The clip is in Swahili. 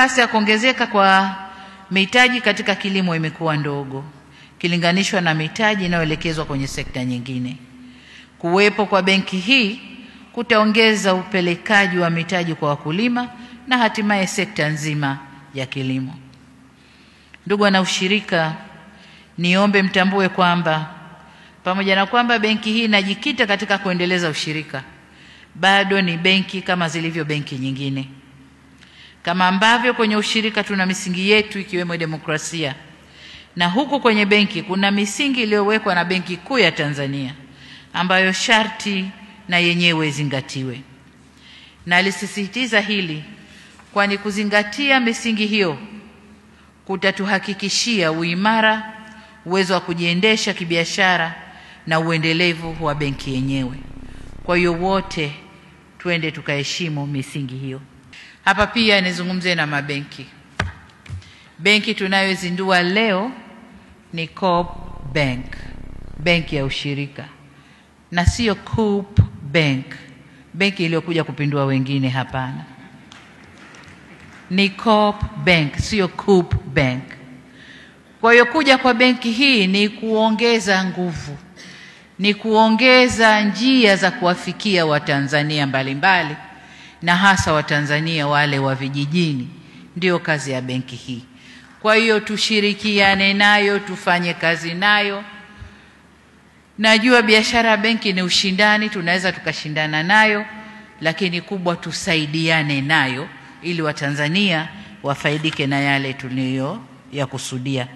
kasi ya kuongezeka kwa mitaji katika kilimo imekuwa ndogo kilinganishwa na mitaji inayoelekezwa kwenye sekta nyingine. Kuwepo kwa benki hii kutaongeza upelekaji wa mitaji kwa wakulima na hatimaye sekta nzima ya kilimo. Ndugu wanaushirika, niombe mtambue kwamba pamoja na kwamba benki hii inajikita katika kuendeleza ushirika, bado ni benki kama zilivyo benki nyingine. Kama ambavyo kwenye ushirika tuna misingi yetu ikiwemo demokrasia, na huku kwenye benki kuna misingi iliyowekwa na Benki Kuu ya Tanzania ambayo sharti na yenyewe izingatiwe. Na alisisitiza hili kwani kuzingatia misingi hiyo kutatuhakikishia uimara, uwezo wa kujiendesha kibiashara na uendelevu wa benki yenyewe. Kwa hiyo wote twende tukaheshimu misingi hiyo. Hapa pia nizungumzie na mabenki. Benki tunayozindua leo ni Coop Bank, benki ya ushirika, na sio Coop Bank, benki iliyokuja kupindua wengine. Hapana, ni Coop Bank, sio Coop Bank. Kwa hiyo kuja kwa benki hii ni kuongeza nguvu, ni kuongeza njia za kuwafikia Watanzania mbalimbali na hasa Watanzania wale wa vijijini. Ndio kazi ya benki hii. Kwa hiyo tushirikiane nayo, tufanye kazi nayo. Najua biashara ya benki ni ushindani, tunaweza tukashindana nayo, lakini kubwa tusaidiane nayo ili Watanzania wafaidike na yale tuliyo ya kusudia.